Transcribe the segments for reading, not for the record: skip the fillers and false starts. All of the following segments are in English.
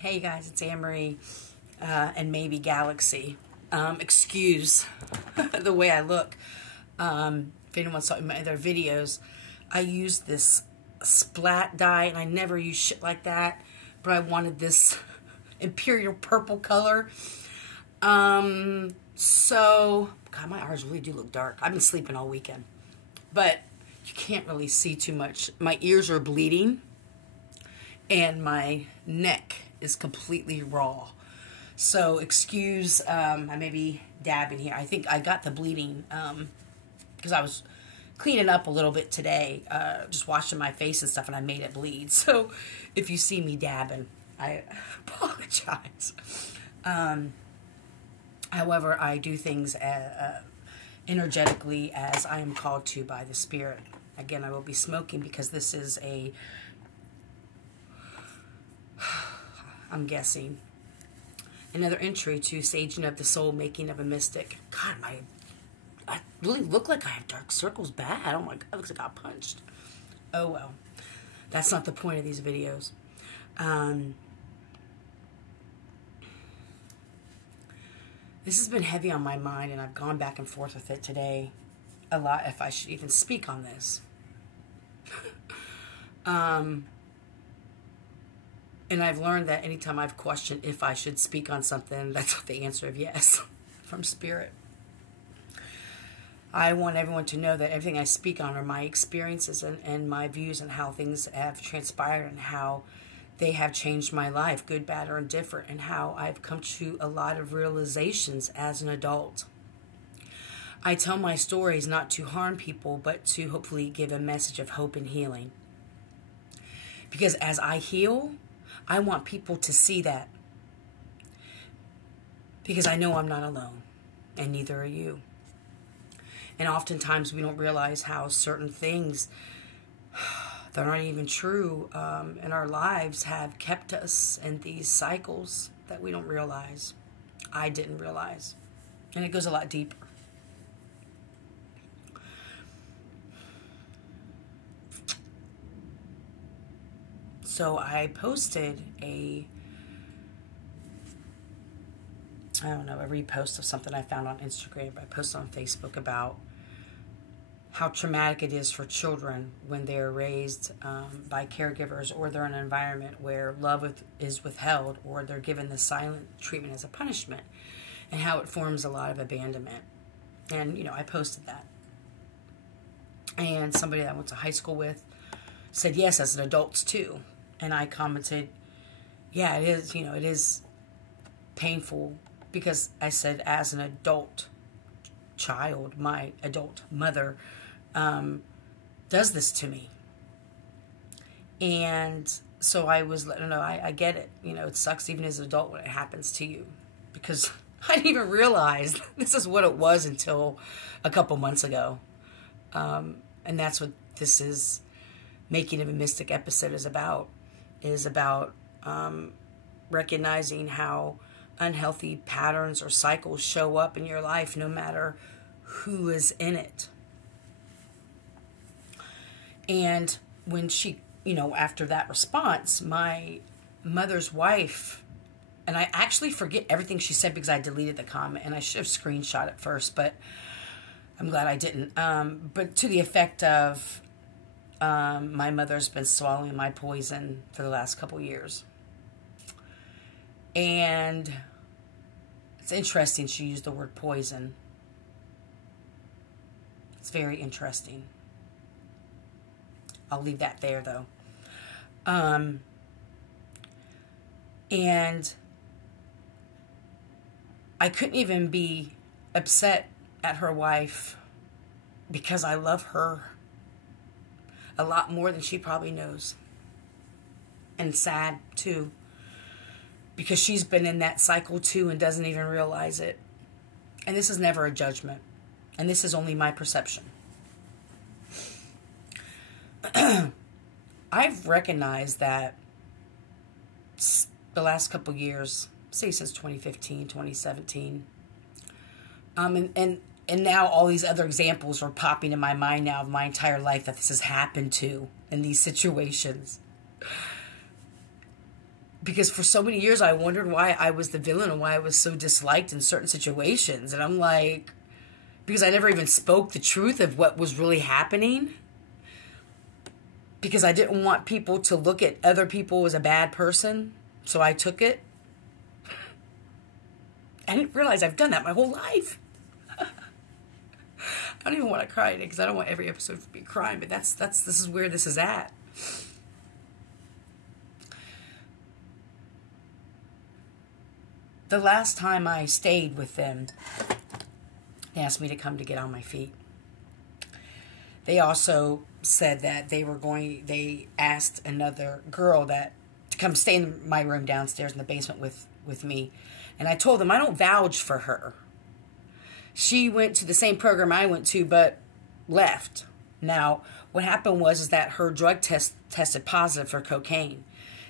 Hey guys, it's Anne-Marie and maybe Galaxy. Excuse the way I look. If anyone saw my other videos, I used this splat dye and I never use shit like that, but I wanted this imperial purple color. So, God, my eyes really do look dark. I've been sleeping all weekend, but you can't really see too much. My ears are bleeding and my neck is completely raw. So excuse, I may be dabbing here. I think I got the bleeding because I was cleaning up a little bit today, just washing my face and stuff, and I made it bleed. So if you see me dabbing, I apologize. However, I do things energetically as I am called to by the Spirit. Again, I will be smoking because this is a, I'm guessing, another entry to Saging of the Soul, Making of a Mystic. God, I really look like I have dark circles bad. Oh my God, it looks like I got punched. Oh well. That's not the point of these videos. This has been heavy on my mind, and I've gone back and forth with it today a lot, if I should even speak on this. And I've learned that anytime I've questioned if I should speak on something, that's the answer of yes, from Spirit. I want everyone to know that everything I speak on are my experiences and my views and how things have transpired and how they have changed my life, good, bad, or indifferent, and how I've come to a lot of realizations as an adult. I tell my stories not to harm people, but to hopefully give a message of hope and healing. Because as I heal, I want people to see that. Because I know I'm not alone, and neither are you. And oftentimes we don't realize how certain things that aren't even true in our lives have kept us in these cycles that we don't realize. I didn't realize. And it goes a lot deeper. So I posted a repost of something I found on Instagram. I posted on Facebook about how traumatic it is for children when they're raised by caregivers, or they're in an environment where love is withheld, or they're given the silent treatment as a punishment, and how it forms a lot of abandonment. And, you know, I posted that. And somebody that I went to high school with said, yes, as an adults too. And I commented, yeah, it is, you know, it is painful, because I said, as an adult child, my adult mother does this to me. And so I was letting her know, I get it. You know, it sucks even as an adult when it happens to you, because I didn't even realize this is what it was until a couple months ago. And that's what this is, Making of a Mystic episode is about recognizing how unhealthy patterns or cycles show up in your life, no matter who is in it. And when she, you know, after that response, my mother's wife, and I actually forget everything she said because I deleted the comment, and I should have screenshot it first, but I'm glad I didn't. But to the effect of, my mother's been swallowing my poison for the last couple years. And it's interesting she used the word poison. It's very interesting. I'll leave that there, though. And I couldn't even be upset at her wife, because I love her a lot more than she probably knows. And sad, too, because she's been in that cycle, too, and doesn't even realize it. And this is never a judgment. And this is only my perception. I've recognized that the last couple years, say since 2015, 2017, and now all these other examples are popping in my mind now of my entire life that this has happened to in these situations. Because for so many years I wondered why I was the villain and why I was so disliked in certain situations. And I'm like, because I never even spoke the truth of what was really happening. Because I didn't want people to look at other people as a bad person. So I took it. I didn't realize I've done that my whole life. I don't even want to cry because I don't want every episode to be crying, but this is where this is at. The last time I stayed with them, they asked me to come to get on my feet. They also said that they asked another girl to come stay in my room downstairs in the basement with me. And I told them I don't vouch for her. She went to the same program I went to, but left. Now, what happened was that her drug test tested positive for cocaine.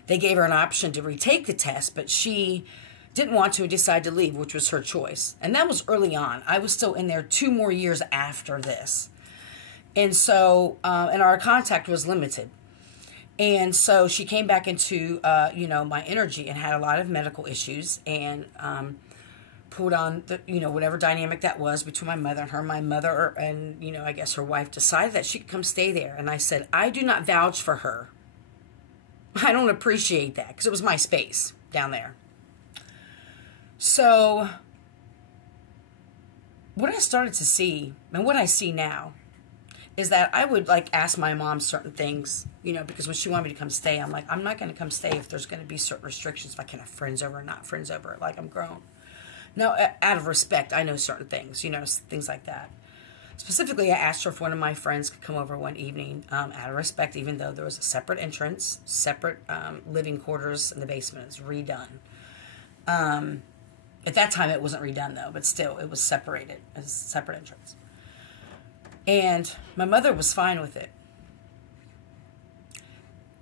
They gave her an option to retake the test, but she didn't want to and decided to leave, which was her choice. And that was early on. I was still in there 2 more years after this. And so, and our contact was limited. And so she came back into, my energy and had a lot of medical issues and put on, whatever dynamic that was between my mother and her. My mother and, I guess her wife decided that she could come stay there. And I said, I do not vouch for her. I don't appreciate that because it was my space down there. So what I started to see and what I see now is that I would ask my mom certain things, because when she wanted me to come stay, I'm like, I'm not going to come stay if there's going to be certain restrictions, if I can have friends over or not friends over, like I'm grown. Now, out of respect, I know certain things, things like that. Specifically, I asked her if one of my friends could come over one evening, out of respect, even though there was a separate entrance, separate living quarters in the basement. It's redone. At that time, it wasn't redone, though, but still, it was separated as a separate entrance. And my mother was fine with it.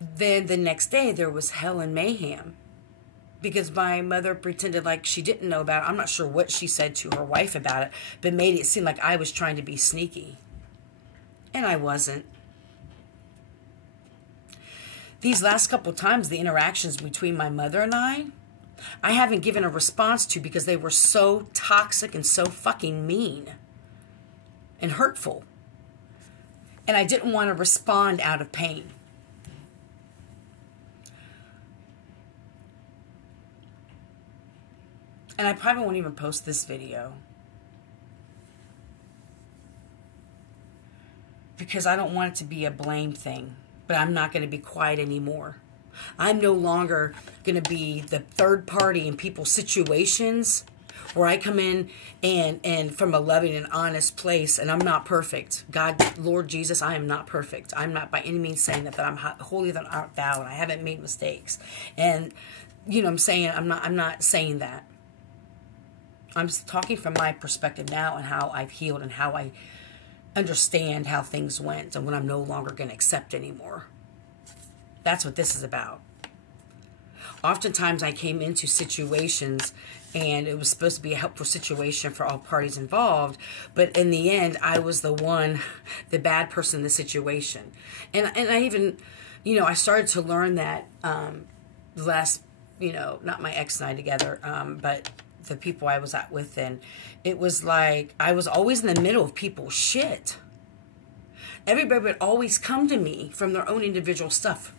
Then the next day, there was hell and mayhem because my mother pretended like she didn't know about it. I'm not sure what she said to her wife about it, but made it seem like I was trying to be sneaky. And I wasn't. These last couple times, the interactions between my mother and I haven't given a response to because they were so toxic and so fucking mean and hurtful. And I didn't want to respond out of pain. And I probably won't even post this video because I don't want it to be a blame thing. But I'm not going to be quiet anymore. I'm no longer going to be the third party in people's situations where I come in and from a loving and honest place, and I'm not perfect. God, Lord Jesus, I am not perfect. I'm not by any means saying that I'm holier than art thou, and I haven't made mistakes. And, I'm saying, I'm not saying that. I'm talking from my perspective now and how I've healed and how I understand how things went and what I'm no longer going to accept anymore. That's what this is about. Oftentimes I came into situations and it was supposed to be a helpful situation for all parties involved, but in the end I was the bad person in the situation. And I even, I started to learn that the last, not my ex and I together, but the people I was at with then, it was like I was always in the middle of people's shit. Everybody would always come to me from their own individual stuff.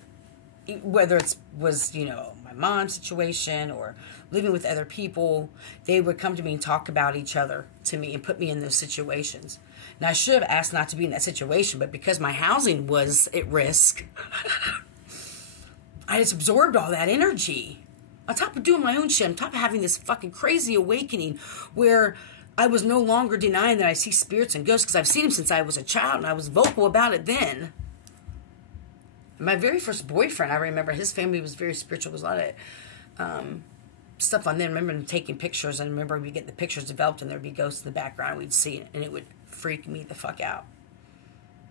Whether it was, my mom's situation or living with other people, they would come to me and talk about each other to me and put me in those situations. Now, I should have asked not to be in that situation, but because my housing was at risk, I just absorbed all that energy. On top of doing my own shit, on top of having this fucking crazy awakening where I was no longer denying that I see spirits and ghosts because I've seen them since I was a child and I was vocal about it then. My very first boyfriend, I remember his family was very spiritual. There was a lot of stuff on there. I remember him taking pictures, and I remember we'd get the pictures developed, and there'd be ghosts in the background. We'd see it, and it would freak me the fuck out.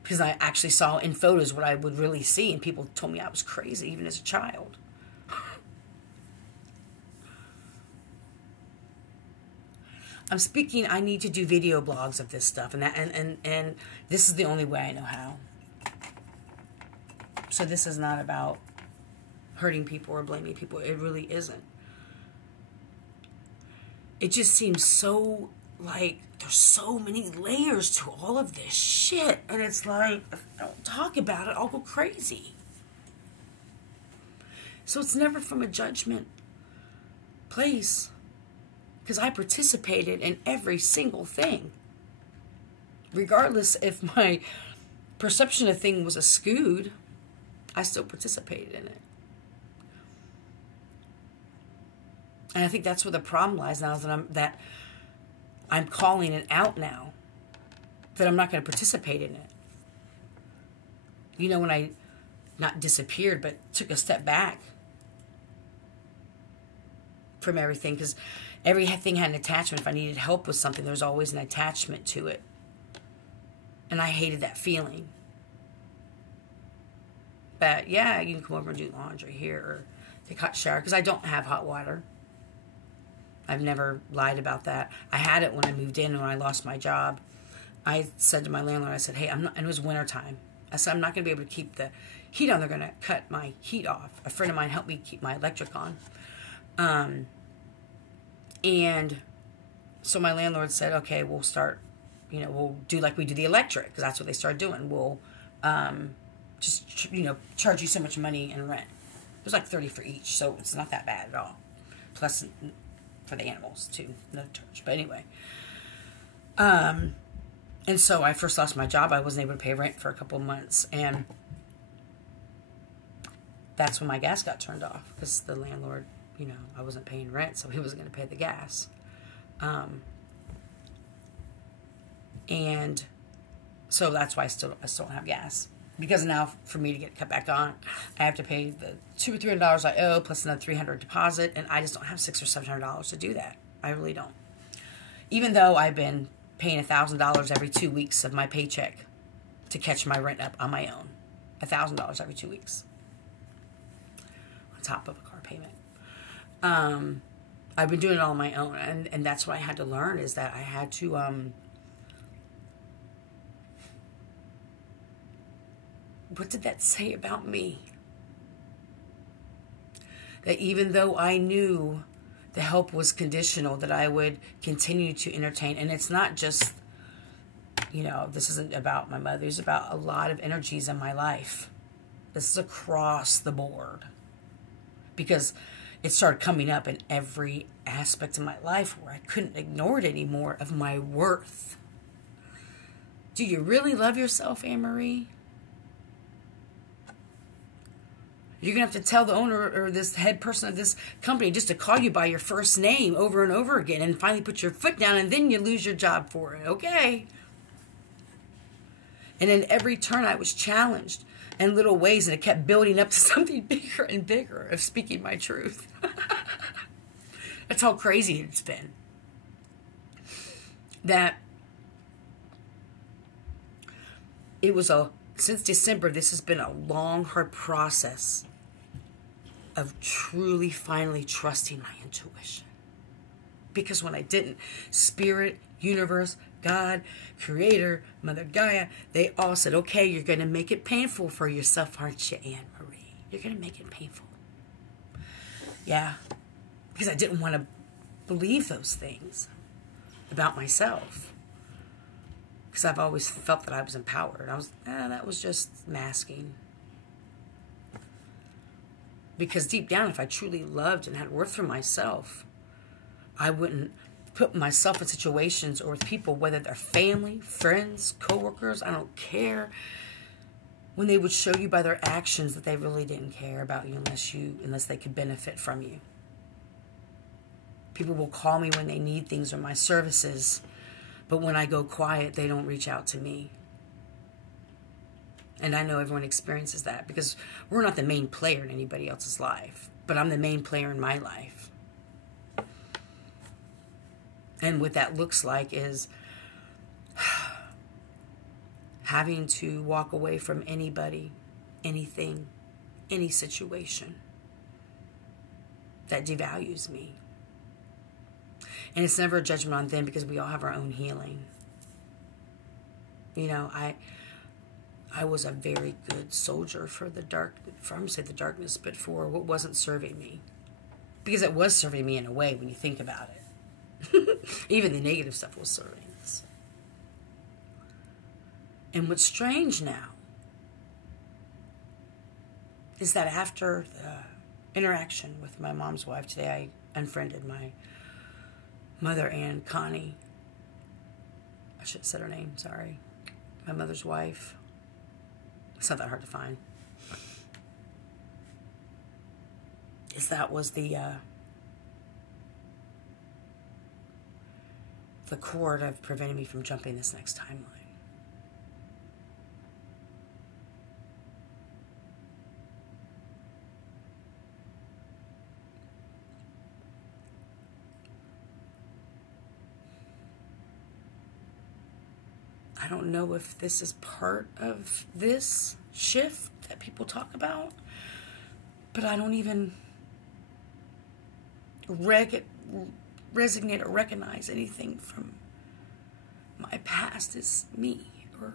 Because I actually saw in photos what I would really see, and people told me I was crazy, even as a child. I'm speaking, I need to do video blogs of this stuff, and this is the only way I know how. So this is not about hurting people or blaming people. It really isn't. It just seems so like there's so many layers to all of this shit. And it's like, if I don't talk about it, I'll go crazy. So it's never from a judgment place, because I participated in every single thing. Regardless if my perception of thing was skewed, I still participated in it. And I think that's where the problem lies now, is that I'm calling it out now, that I'm not going to participate in it. You know, when I not disappeared, but took a step back from everything, because everything had an attachment. If I needed help with something, there was always an attachment to it. And I hated that feeling. But yeah, you can come over and do laundry here, or take a hot shower, because I don't have hot water. I've never lied about that. I had it when I moved in and when I lost my job. I said to my landlord, I said, hey, I'm not, and it was wintertime. I said, I'm not going to be able to keep the heat on. They're going to cut my heat off. A friend of mine helped me keep my electric on. And so my landlord said, okay, we'll start, you know, we'll do like we do the electric, because that's what they started doing. We'll just, you know, charge you so much money in rent. It was like $30 for each, so it's not that bad at all. Plus for the animals too, no charge. But anyway, and so I first lost my job. I wasn't able to pay rent for a couple of months, and that's when my gas got turned off, because the landlord, you know, I wasn't paying rent, so he wasn't going to pay the gas. And so that's why I still don't have gas. Because now, for me to get cut back on, I have to pay the $200 or $300 I owe, plus another $300 deposit, and I just don't have $600 or $700 to do that. I really don't. Even though I've been paying $1,000 every 2 weeks of my paycheck to catch my rent up on my own. $1,000 every 2 weeks. On top of a car payment. I've been doing it all on my own, and that's what I had to learn, is that I had to, what did that say about me? That even though I knew the help was conditional, that I would continue to entertain. And it's not just, you know, this isn't about my mother. It's about a lot of energies in my life. This is across the board. Because it started coming up in every aspect of my life where I couldn't ignore it anymore, of my worth. Do you really love yourself, Anne-Marie? You're going to have to tell the owner or this head person of this company just to call you by your first name over and over again, and finally put your foot down, and then you lose your job for it. Okay. And in every turn I was challenged in little ways, and it kept building up to something bigger and bigger of speaking my truth. That's how crazy it's been. That it was since December, this has been a long, hard process of truly, finally trusting my intuition. Because when I didn't, Spirit, Universe, God, Creator, Mother Gaia, they all said, okay, you're going to make it painful for yourself, aren't you, Anne-Marie? You're going to make it painful. Yeah. Because I didn't want to believe those things about myself. Because I've always felt that I was empowered. That was just masking. Because deep down, if I truly loved and had worth for myself, I wouldn't put myself in situations or with people, whether they're family, friends, coworkers, I don't care, when they would show you by their actions that they really didn't care about you unless they could benefit from you. People will call me when they need things or my services, but when I go quiet, they don't reach out to me. And I know everyone experiences that, because we're not the main player in anybody else's life, but I'm the main player in my life. And what that looks like is having to walk away from anybody, anything, any situation that devalues me. And it's never a judgment on them, because we all have our own healing. You know, I I was a very good soldier for the I'm going to say the darkness, but for what wasn't serving me. Because it was serving me in a way when you think about it. Even the negative stuff was serving us. And what's strange now is that after the interaction with my mom's wife today, I unfriended my mother, Ann Connie. I should have said her name, sorry. My mother's wife. It's not that hard to find. That was the cord of preventing me from jumping this next timeline. I don't know if this is part of this shift that people talk about, but I don't even resonate or recognize anything from my past as me, or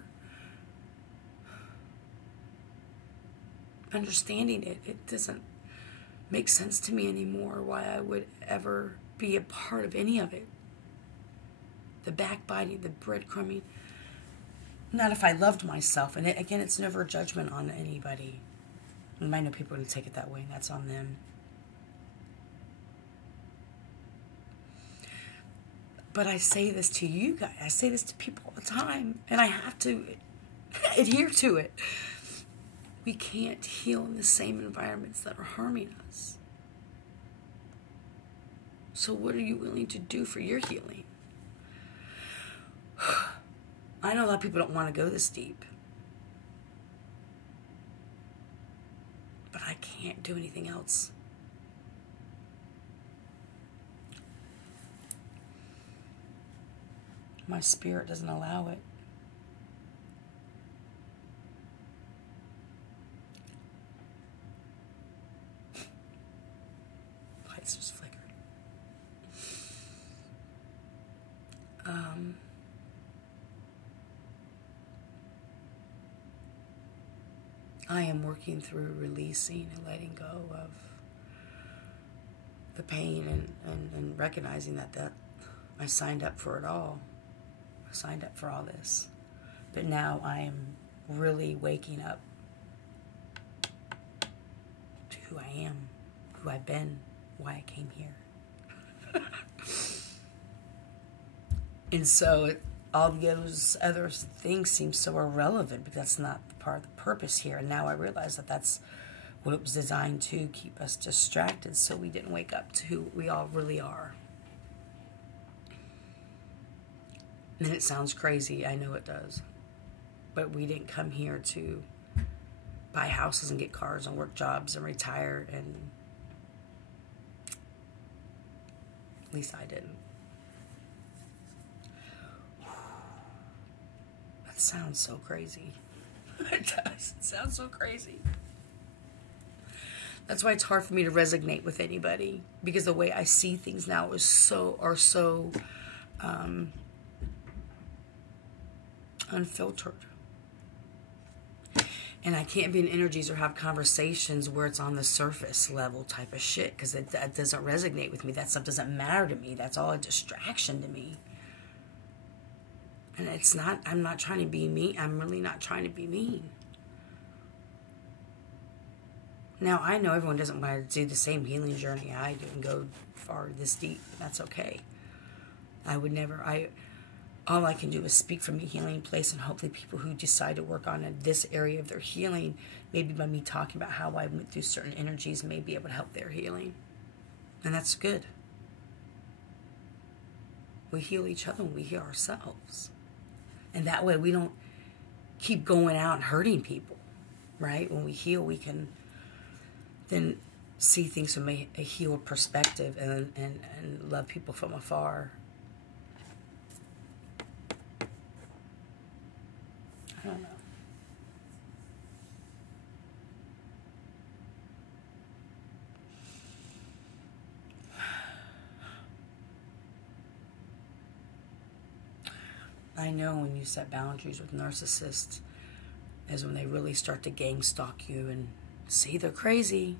understanding it. It doesn't make sense to me anymore why I would ever be a part of any of it. The backbiting, the breadcrumbing. Not if I loved myself. And again, it's never a judgment on anybody. I know people are going to take it that way, and that's on them. But I say this to you guys. I say this to people all the time. And I have to adhere to it. We can't heal in the same environments that are harming us. So what are you willing to do for your healing? I know a lot of people don't want to go this deep. But I can't do anything else. My spirit doesn't allow it. Lights just flickered. I am working through releasing and letting go of the pain and recognizing that I signed up for it all. I signed up for all this. But now I am really waking up to who I am, who I've been, why I came here. And so all those other things seem so irrelevant, but that's not part of the purpose here. And now I realize that that's what it was designed to, keep us distracted so we didn't wake up to who we all really are. And it sounds crazy, I know it does. But we didn't come here to buy houses and get cars and work jobs and retire, and at least I didn't. That sounds so crazy. It does. It sounds so crazy. That's why it's hard for me to resonate with anybody, because the way I see things now is so unfiltered. And I can't be in energies or have conversations where it's on the surface level type of shit, because that doesn't resonate with me. That stuff doesn't matter to me. That's all a distraction to me. And it's not, I'm not trying to be mean. I'm really not trying to be mean. Now, I know everyone doesn't want to do the same healing journey I do and go far this deep. That's okay. I would never, all I can do is speak from a healing place, and hopefully people who decide to work on this area of their healing, maybe by me talking about how I went through certain energies, may be able to help their healing. And that's good. We heal each other when we heal ourselves. And that way we don't keep going out and hurting people, right? When we heal, we can then see things from a healed perspective and love people from afar. I don't know. I know when you set boundaries with narcissists, is when they really start to gang stalk you and see they're crazy.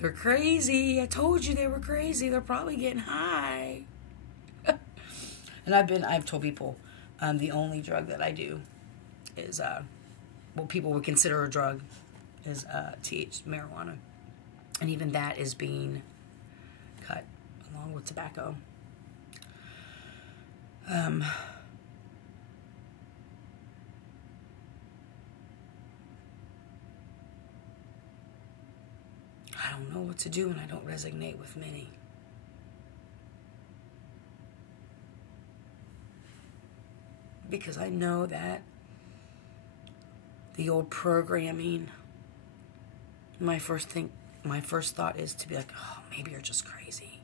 They're crazy. I told you they were crazy. They're probably getting high. And I've told people the only drug that I do is what people would consider a drug is marijuana. And even that is being cut along with tobacco. I don't know what to do, and I don't resonate with many. Because I know that the old programming, my first thought is to be like, oh, maybe you're just crazy.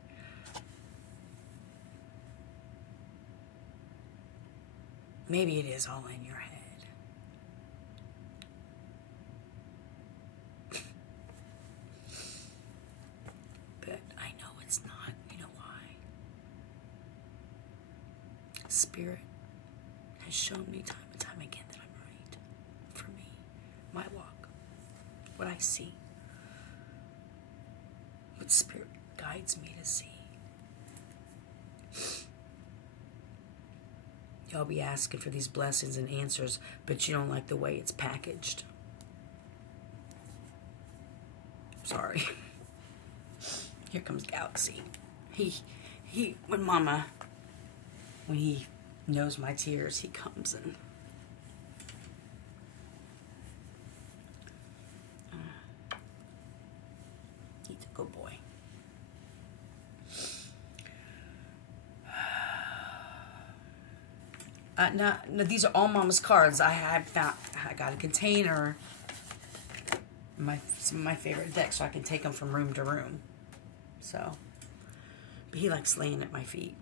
Maybe it is all in your head. But I know it's not. You know why? Spirit has shown me time and time again that I'm right. For me, my walk, what I see, what Spirit guides me to see. Y'all be asking for these blessings and answers, but you don't like the way it's packaged. Sorry. Here comes Galaxy. When he knows my tears, he comes and he's a good boy. No, these are all Mama's cards. I got a container, some of my favorite decks, so I can take them from room to room. So, but he likes laying at my feet.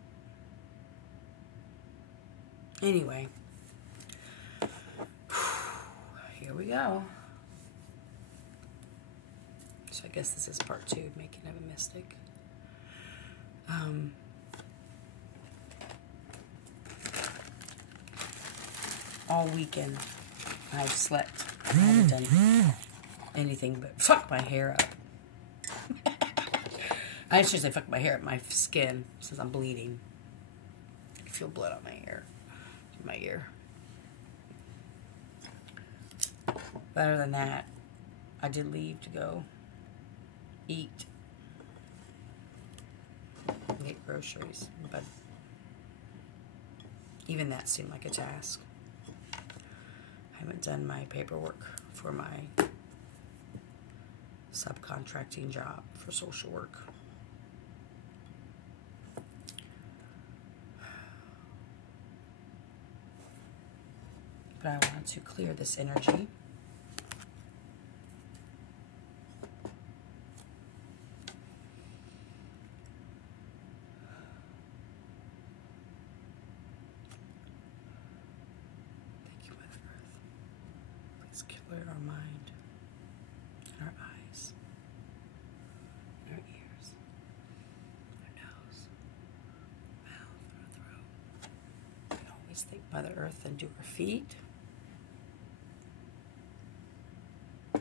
Anyway, here we go. So I guess this is part 2 of Making of a Mystic. All weekend I've slept. I haven't done anything but fuck my hair up. I should say fuck my hair up, my skin, since I'm bleeding. I feel blood on my ear. But other than that, I did leave to go eat, get groceries, but even that seemed like a task. I haven't done my paperwork for my subcontracting job for social work. But I want to clear this energy. Clear our mind, and our eyes, and our ears, our nose, mouth, and our throat. We can always thank Mother Earth and do our feet. I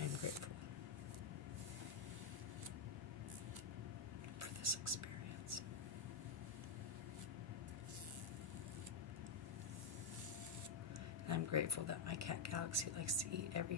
am grateful for this experience. I'm grateful that my cat Galaxy likes to eat every